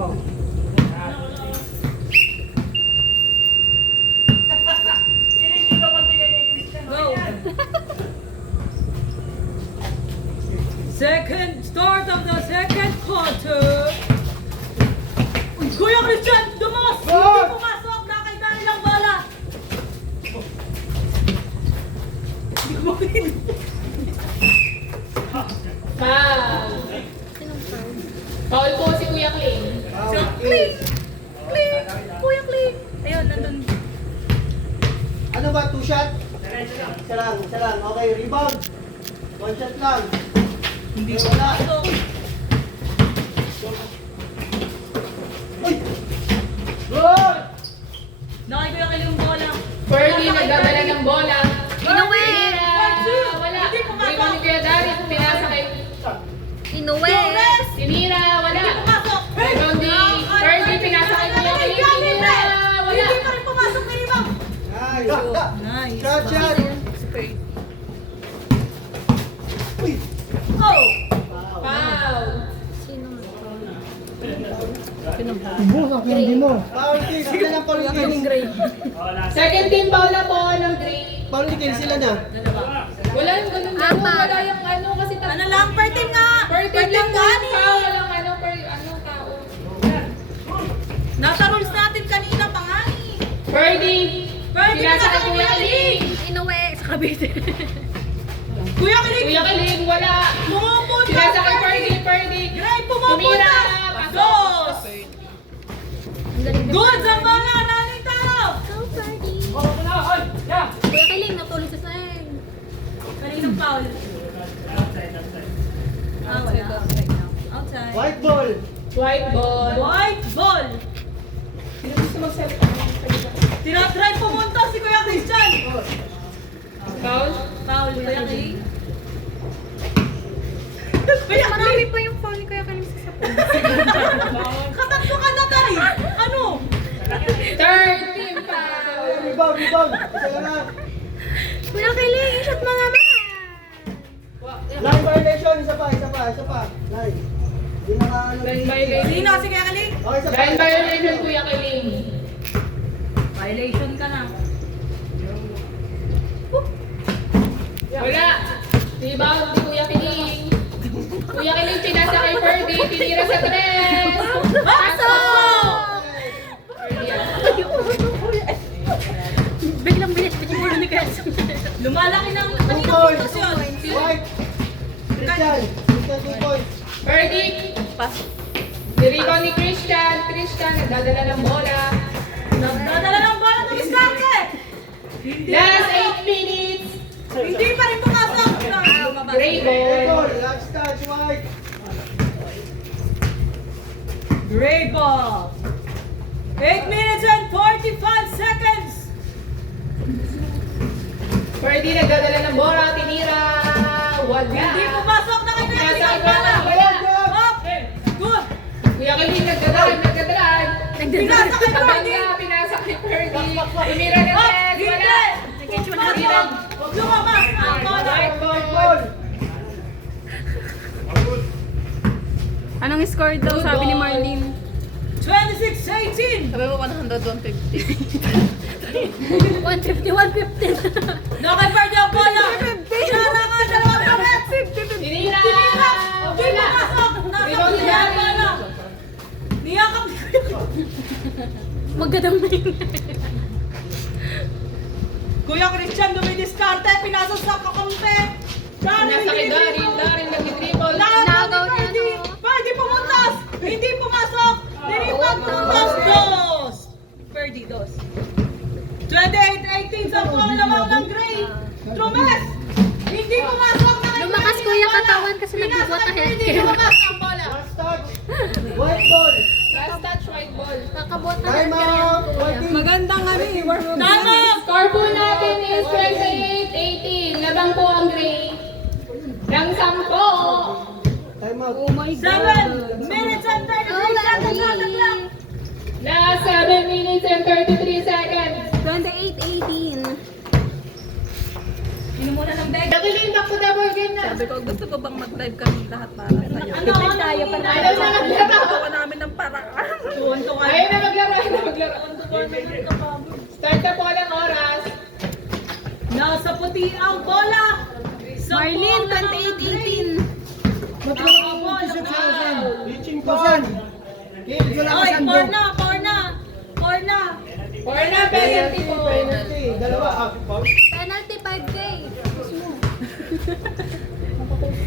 Go. Second start of the second quarter. Uy, Kuya Christian, dumas! Hindi pumasok! Nakaitali lang bala! Hindi ko makita. Foul. Foul po si Kuya Kling. So, click! Click! Kuya click! Ayun, nandun. Ano ba? 2 shot? Isa lang, isa lang. Okay, rebound. 1 shot lang. Hindi ko Wala. pumasok. Uy! Goal! Nakay Kuya Click yung bola. Fergie nagdadala ng bola. Inuwi! Wala. Hindi pumasok. Rebound ni Kuya Dari. Pinasa kay Inuwi. Sinira. Wala. Hindi pumasok. Rebound ni Fergie. Pinasa kay Kuya Kling. Sinira. Wala. Hindi pa rin pumasok na rebound. Nice! Nice. Shot, shot! Uy! Oh! Foul. Foul kick, sila ng foul kick. Second team foul na po ng Gray. Foul kick, sila na. Wala yung ganun. Apat. Wala yung ano kasi Ano lang, per team nga! Per team lang gani! foul. Walang ano per ano tao. Nasa rules natin kanina pa nga eh. Fergie. Fergie, Pinasa kay pinasa kay Kuya Kuya Kling. Inuwi sa Cavite. Kuya Click! Kuya Kling. Wala. Pumupunta! Pinasa kay Fergie. Great, Tumira. pumupunta! Pasok. Dos! Ang galing na. Good sa bala! Running taro! Go, Fergie. Kuya Kiling, natulog sa sahig. Kaninong foul? Ah, wala. Outside. White ball. White ball. White ball! Sino gusto mag-set? Tinatry pumunta si Kuya Christian! Foul? Foul, Kuya Click. Kuya Marami Click! pa yung phone ni Kuya Kiling sa sapon. Katatlo ka na tayo! Ano? Third team foul. Rebound, rebound. Isa na. Kuya Kiling, i-shot mo naman. Line violation, isa pa. Line. Hindi na ano. Line violation. Sino si Kuya Click? Okay, isa pa. Line violation Kuya Kling. Violation ka na. Wala. Rebound ni Kuya Kling. Kuya Kling pinasa kay Fergie. Tinira sa tres. Pasok! Biglang bilis yung ulo ni Kuya. Lumalaki ng 2 kanina points. puntos yun. White. Christian. Christian, 2 points. Fergie. Pasok. Ni-rebound ni Christian. Christian nagdadala ng bola. Nagdadala ng bola ng diskarte! Last 8 minutes. Hindi pa rin pumasok! Gray White ball. ball. Last touch, white. Great ball! 8 minutes and 45 seconds! Fergie nagdadala ng bola. Tinira. Wala. Hindi pumasok na kayo Pinasa ng kay bola! Fergie. Up! Good! Kuya Kling nagdadala. Pinasa kay Fergie! Pinasa kay Fergie. Tinira ng Up! tres. Hindi! Wala. Pumasok! Lumabas ang bola! White White ball. Anong score daw sabi ni Marlene? 26-18! Sabi mo 100, 150. 150, 150. No kay Fergie ang bola! Sinara nga dalawang kamit! Tinira. Tinira! Hindi Wala. pumasok! Nasa Rebound kanya ang ni bola! Niyakap ni Magdadamay. Kuya Christian dumidiskarte, pinasok sa kakampi! Nasa kay Darin nag-dribble. Lahat Nagaw ni niya, Fergie! no? Fergie pumuntas! Hindi pumasok! Nilipat pumuntas! Dos! Fergie, dos. 28-18 sa pulang lamang ng Gray! Trumes! Hindi pumasok na kay Lumakas, Fergie kuya, ang bola. katawan kasi Pinasok nagbubuhat kay na Fergie, healthcare. lumakas ang bola! Last touch. White ball. Last touch, white ball. Nakabot na Time out. White team. Magandang ano eh, Tama! Score po natin is 28-18. Labang po ang Gray. Ng 10. Time out. 7 minutes and 33 seconds lang! Last 7 minutes and 33 seconds. 28-18. Inumuna ng bag. Nakiling back to double game na. Sabi ko, gusto ko bang mag-live kami lahat para sa'yo? Ano tayo? Ano na lang Gagawa namin ng paraan. Antukan. Ayun na maglaro, ayun na maglaro. Start na po ng oras. Nasa puti ang bola. Sa Marlene, bola ng 28-18. Reaching ball. Kids, wala ka Oy, sandok. corner. Or na, penalty po. Penalty. Dalawa. Foul. Penalty 5K.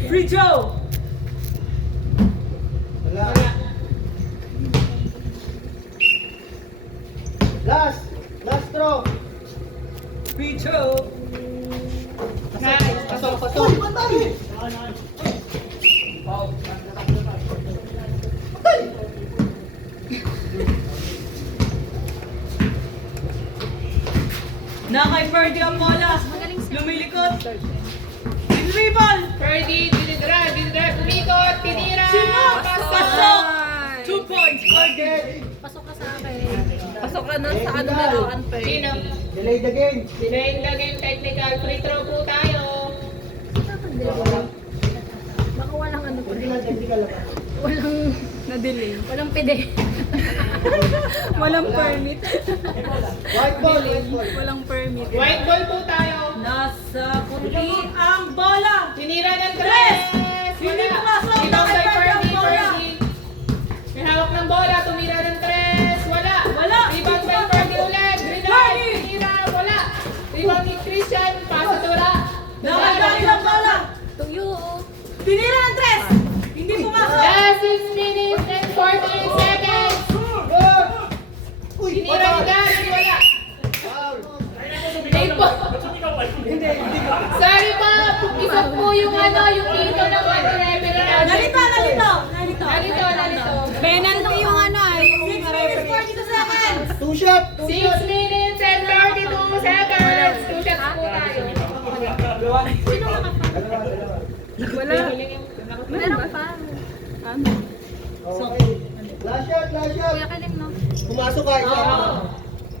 Free throw. Wala. Last throw. Free throw. Nice. Pasok. Uy, patay. Na kay Ferdy ang bola. Magaling siya. Lumilikot. Dribble. Ferdy, dinidrive, umikot, tinira. Sinok. Pasok. 2 points. Target. Pasok ka sa akin. Pasok ka na sa ano nilawan pa Sino? Delay the game. Delaying the game technical. Free throw po tayo. Baka walang ano pa. Technical lang. Walang na-delay. Walang pide. Walang permit. White ball. Walang permit. White ball po tayo. Nasa puti ang bola. Tinira ng Tres! tres. Hindi Wala. pumasok. Rebound by Nakay Ferdy ang bola. May hawak ng bola. Tumira ng tres. Wala. Wala. Rebound by Ferdy ulit. Rebound. Ferdy. Tinira. Wala. Rebound ni Christian. Pasa tura. Nakagaling ang bola. Tuyo. Tinira ng tres. Hindi pumasok. Last 6 minutes and 48 seconds. Good. Uy, Tinira ni Gary. Wala. Foul. Late po. Sorry pa. Isa po yung ano, yung dito ng ano, referee. Nalito. Nalito. Penalty yung ano ay. 6 minutes 42 seconds. Two shot. 6 minutes and 32 seconds. 2 shots po tayo. Sino Wala. Meron pa. Ano? Okay. Last shot. Kuya Kalim, no? Pumasok ka. Isa.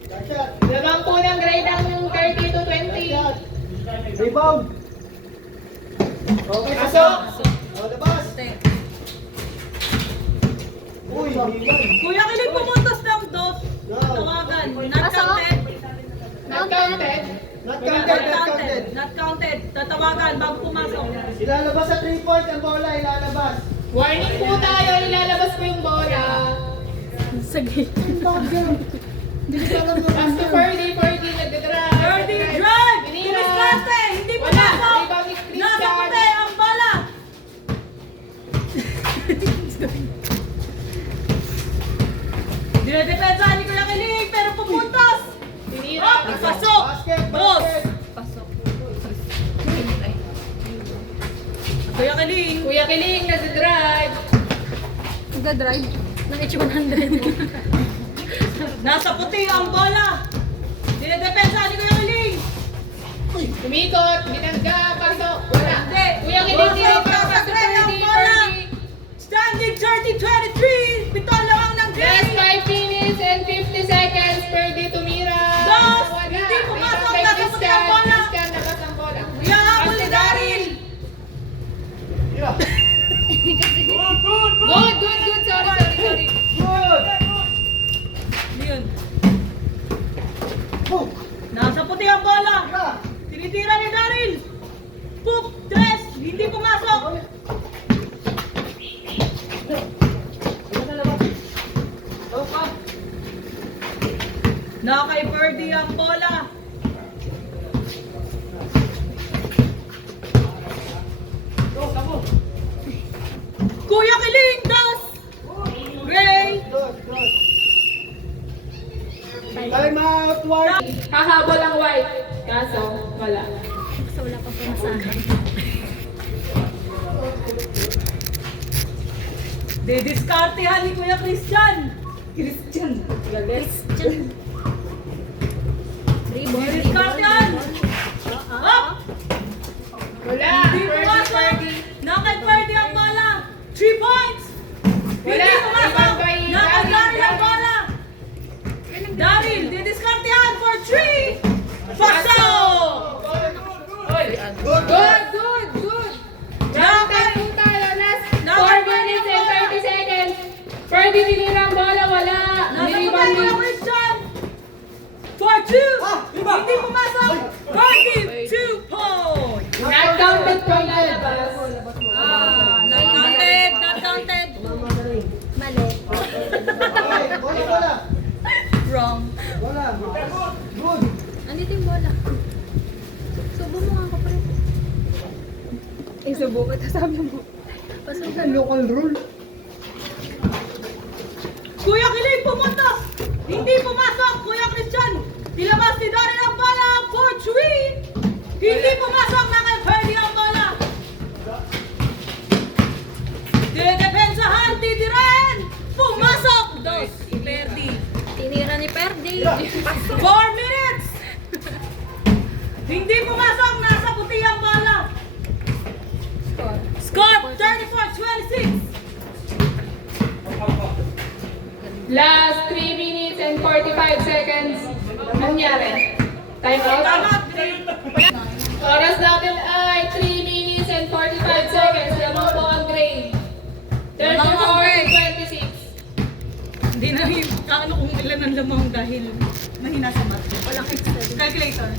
Last shot. Lamang po ng grade ang 30 to 20. Shot. Rebound. Okay, Pasok. labas. Uy, bigan. Kuya Kilig pumuntos ng dos. Tawagan. Not Pasok. counted. Not counted. Not Not counted, not counted. counted. Not counted. Tatawagan bago pumasok. Ilalabas sa 3 point ang bola, ilalabas. Warning po tayo. Ilalabas po yung bola. Sige. Pass to Ferdy. Ferdy nagdadrive. Ferdy drive. Tinira. Dumiskarte. Hindi Wala. pumasok. Rebound ni Christian. Nakapunti ang bola. Dinedepensa ni Kuya Kilig pero pupuntos. Tinira. Oh, pasok. Basket, Dos. basket. Pasok. Kuya Kilig. Kuya Kiling nagdadrive. Nagda-drive ng H100. Nasa puti ang bola. Dinedepensa ni Kuya Kilig. Umikot. Binangga. Pasok. Wala. Hindi. Kuya Kiling tinira. Pasok. Pass to Pasok. Ferdy. Bola. Ferdy. Standing 30-23. Pitol lamang ng Last game. 5 minutes and 50 seconds. Ferdy tumira. Dos. Wala. Hindi pumasok. Rebound by Nasa puti ang bola. Christian. Labas ang bola. Yahabol Pass ni to Daryl. Yeah. Good. Sorry. Good. Yun. Boom. Nasa puti ang bola. Yeah. Tinitira ni Daryl. Poop. Tres. Hindi pumasok. Na kay Ferdy ang bola. Kuya Kiling, dos. Gray. Good. Time out, Ward. Hahabol ang white. Kaso, wala. So wala pa pumasahan. Didiskartehan ni Kuya Christian. Galit. Didiskartehan. Up. Wala. Hindi pumasok. Na kay Ferdy ang bola. 3 points. Wala. Hindi pumasok. Rebound by Na kay Daryl. Daryl ang bola. Daryl, didiskartehan for 3. Pasok. Good. Good. Nakay. Time tayo. Last Nakay 4 minutes and 30 seconds. Ferdy tinira ang bola. Wala. Kuya Christian. For 2. Hindi pumasok. Ferdy, 2 points. Not counted po lalabas. Not counted. Not counted. Mali. Okay, bola. Wrong. Bola. Good. Andito yung bola. Subo mo nga ako, pre. Subo ko. Tapos sabi mo. Pasok Local rule. Kuya Kilig pumunta. Hindi pumasok. Kuya Christian. Dilabas ni Daryl ang bola for 3. Hindi pumasok na kay Ferdy ang bola. Dinedepensahan. Titiran. Pumasok. 2. Ferdy. Tinira ni Perdi. 4 minutes. Hindi pumasok. Nasa puti ang bola. Score 34-26. Last 3 minutes and 45 seconds. Nangyari. Time out. Oras natin ay 3 minutes and 45 seconds. Lamang po ang grade. 34-26. Hindi na yung kaano kung ilan ang lamang dahil mahina sa math. Walang calculator.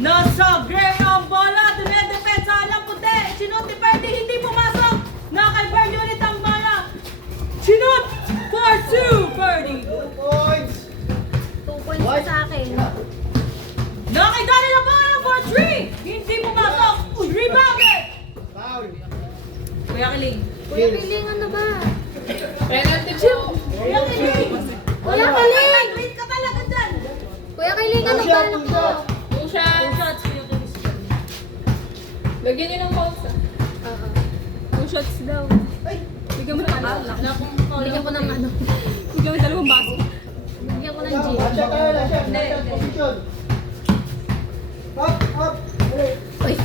Nasa gray ang bola. Dinedepensa lang puti. Sinot ni Ferdy. Hindi pumasok. Na kay Ferdy ulit ang bola. Sinot for 2. Ferdy. 2 points. 2 points pa sa akin. Na kay Daryl ang bola for 3. Hindi pumasok. Rebounded. Foul. Kuya Kiling. Kuya Piling, ano ba? Penalty po. Kuya Kiling. Kuya Piling! Wait ka talaga dyan. Kuya Piling, ano ba? Ano ko? 2 shots. Shots, Kuya Kiling. Lagyan niyo ng pulse. Oo. 2 shots daw. Bigyan mo ng ano. Bigyan ko ng ano. Bigyan mo ng 2 baso. Bigyan ko ng gin. Lasha tayo, lasha. Lasha position. Up, up. Wait.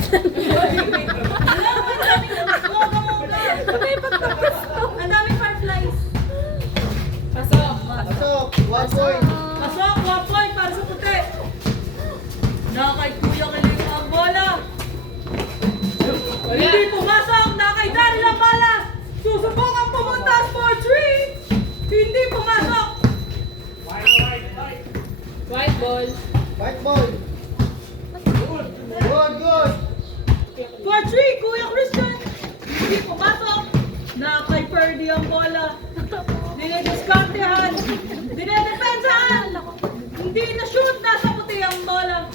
Ang daming fireflies. Pasok. Pasok. 1 point. Pasok, 1 point para sa puti. Na kay Kuya Kiling ang bola. Wala. Hindi pumasok. Na kay Daryl ang bola. Susubukan pumunta for 3. Hindi pumasok. White ball. White ball. Good, good. For 3, Kuya Christian. Hindi pumasok. Na kay Ferdy ang bola. Dinediskantehan. Dinedepensahan. Hindi na-shoot. Nasa puti ang bola.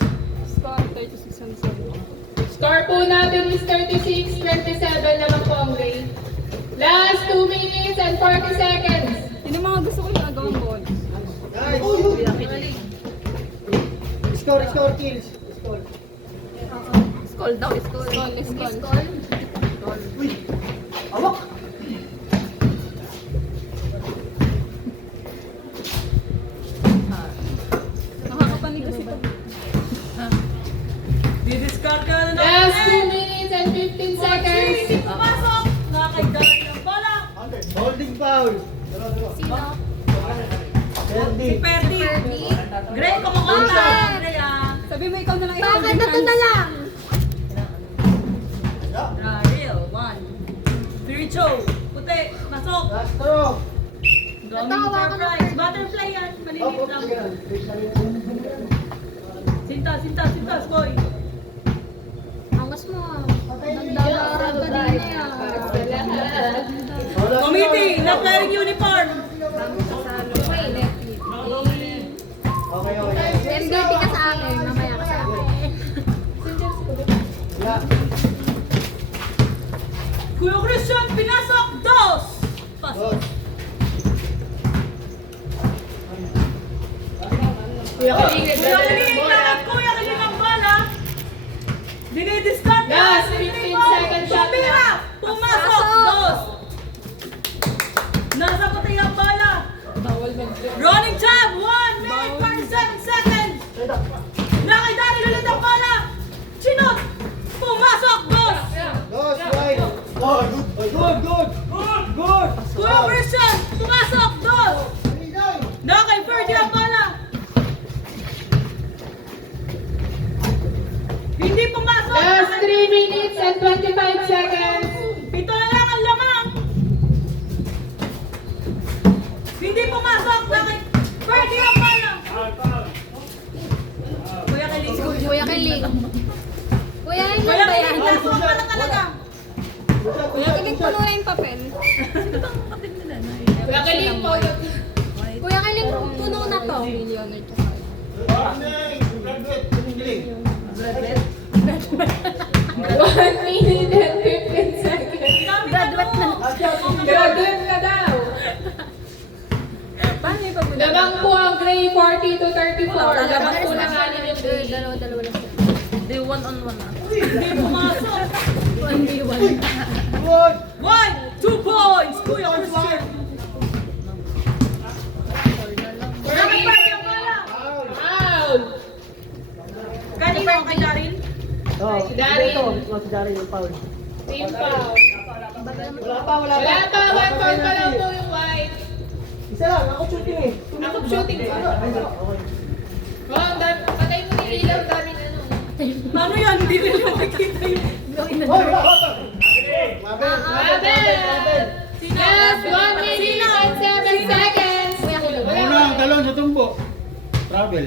Score po natin is 36-27 naman po ang grade. Last 2 minutes and 40 seconds. Yun yung mga gusto ko yung agawang ball. Nice. Score, score, kills. Score. Skull daw, skull. Skull. Uy. Awak. Nakakapanig kasi ito. Didiskarte na naman. Last 2 minutes and 15 seconds. Hindi pumasok. Na kay Daryl ang bola. Holding foul. Sino? Ferdy. Si Ferdy. Ferdy. Gray, kumakanta. Bakit? Gray ah. Sabi mo ikaw na lang. Bakit? Ito na lang. Daryl, 1. 3-2. Puti. Masok. Last throw. Daming Natawa ka na, butterflies. Butterfly yan. Up, Malilit up, lang. sige. Sintas, boy. Angas mo. Nagdadara ka din na yan. Sa lahat. Committee, not wearing uniform. Okay, okay. MVP ka sa akin. Mamaya ka sa akin. Yeah. Kuya Christian, pinasok. 2. Pasok. Good. Kuya Kiling, Kuya Kiling, lakad Kuya Kiling ang bola. Dinidiscard. Last 15 second shot Tumira. na. Pumasok. 2. Nasa puti ang bola. Bawal mag-drop. Running time. 1 minute 47 seconds. Nakay Daryl ulit ang bola. Sinot. Pumasok. 2. Dos, right. Good, good. Good. Kuya Christian, pumasok. 2. Nakay Ferdy ang bola. Hindi pumasok. Last 3 minutes and 25 seconds. Ito na lang ang lamang. Hindi pumasok. Nakay Ferdy Kuya Kiling. Kuya, ilan Kuya ba yan? Kiling, last one pa na talaga. Kuya Kiling, puno na yung papel. Kuya Kiling, foul. Kuya Kiling, puno na to. Millionaire to. 1 minute and 15 seconds. Graduate na. Graduate na daw. Paano yung pagbulan? Labang po ang gray 40 to 34. Labang po ng anim yung gray. Dalawa lang sila. Hindi, one-on-one na. Hindi pumasok. 1v1. Good. 1, 2 points! Kuya Christian! Dapat pa yung bola! Foul. Kanina kay Darin? Oh, Si Darin. ito. Si Darin yung foul. Team foul. Wala pa, wala pa. Wala pa, 1 foul pa lang po yung white. Isa lang, ako shooting eh. Ako shooting pa. Ay, okay. Oh, patay mo yung ilaw, daming ano. Ano yan? Hindi nila makikita yung... Oh, wala, wala. Mabel, Mabel! Last 1 minute and 7 seconds. Kuya Kiling. Una ang talon sa tumbo. Travel.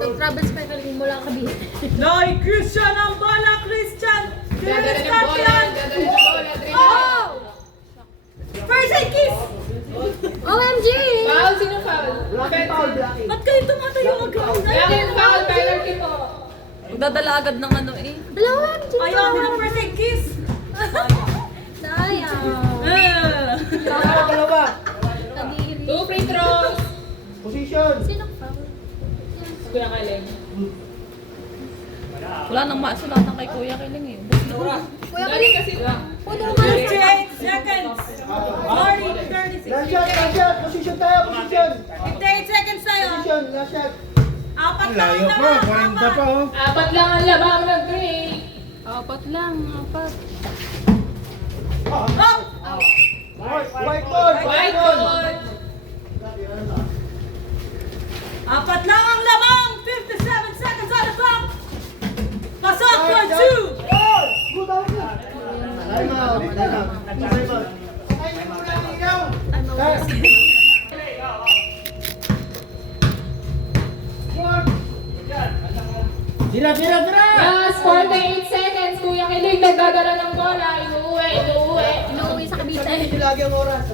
Pag-travel special mo lang kabit. Nay, Christian ang bola, Christian! Dadala ng bola, Christian! dadala ng bola, dribble. Oh! First aid kiss! OMG! Foul, sino foul? Blocking foul, blocking. Ba't kayo tumatayo mag-ground? Blocking foul, penalty po. Magdadala agad ng ano eh. Hello, OMG! Ayaw ako ng first aid kiss! Sayang. Dalawa. Kadiri. 2 free throws. Position. Sino foul? Kuya Kiling. Wala nang masulatan kay Kuya Kiling eh. Kuya Dali Kiling. kasi ba? Puno ka na. 58 seconds! 40, 36. Last shot, last shot. Position tayo, position. 58 seconds tayo. Position, last shot. Apat Ang lang layo ang pa, laman. 40 pa oh. 4 lang ang labang ng gray. Apat lang, apat. Up! Whiteboard, White ball. Apat lang ang lamang! 57 seconds on the clock! Pasok for 2! Good out. Time out, time out. Time out. Ay, mawala. Tira, tira, tira! Last 48 seconds. Kuya Kiling nagdadala ng bola. Inuuwi, inuuwi. Inuwi sa kabita. Hindi lagi ang oras.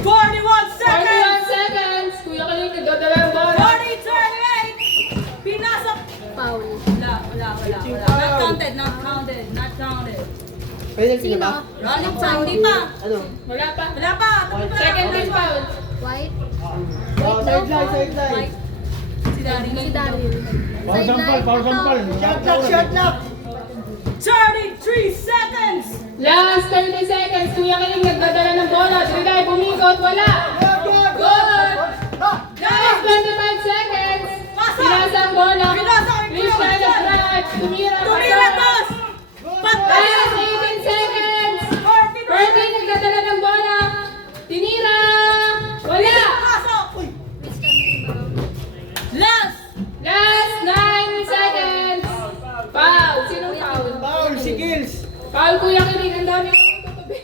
41 seconds! 41 seconds. Kuya Kiling nagdadala ng bola. 40, 38! Pinasok! Foul. Wala. Not counted, not counted, not counted. Penalty Sino? na ba? Running time, hindi pa. Ano? Wala pa. Wala pa. Tuloy pa. Second ring foul. White. Oh, sideline, sideline. Mike. Si Daddy. Si Daryl. Power sampal, power sampal. Shot lock, shot lock. 33 seconds! Last 30 seconds. Kuya Kiling nagdadala ng bola. Trinay bumikot. Wala. Good. Good. Ah, Last 25 seconds. Pasok! Pinasa ang bola. Pinasa kay Kuya Christian Christian. nag-drive. Tumira. Tumira pasok. tos! Patay! Last 18 seconds. 40 Birdie nagdadala ng bola. Tinira. Wala. Pasok! Last! Last 9 seconds. Foul. Sino foul? foul, si Gills. Foul Kuya Kiling. Ang dami ng tutubi.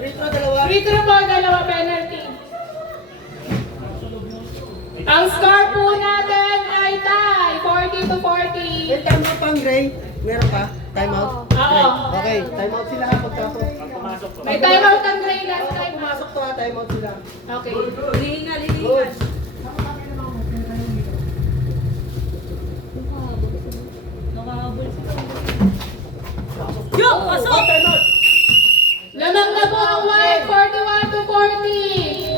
Free throw, dalawa. Free throw po, dalawa penalty. Ang score po natin ay tie. 40 to 40. May time out pang Gray. Meron pa? Time out? Oo. Okay, time out sila ha pagtapos. May timeout ang Gray last time. Pumasok to ha, time out sila. Okay. Hihingal. Good. Nakahabol sila. Yo! Pasok! Time out. Lamang na po ang white. 41 to 40.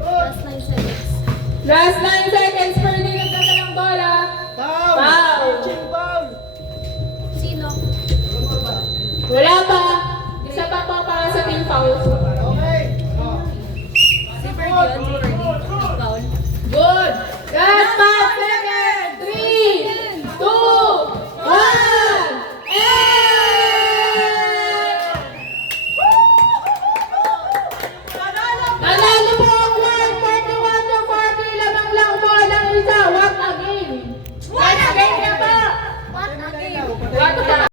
Last 9 seconds. Last 9 seconds. Birdie nagdadalang bola. Foul. Foul. Pitching foul. Sino? Wala pa. Isa pa po para sa team foul.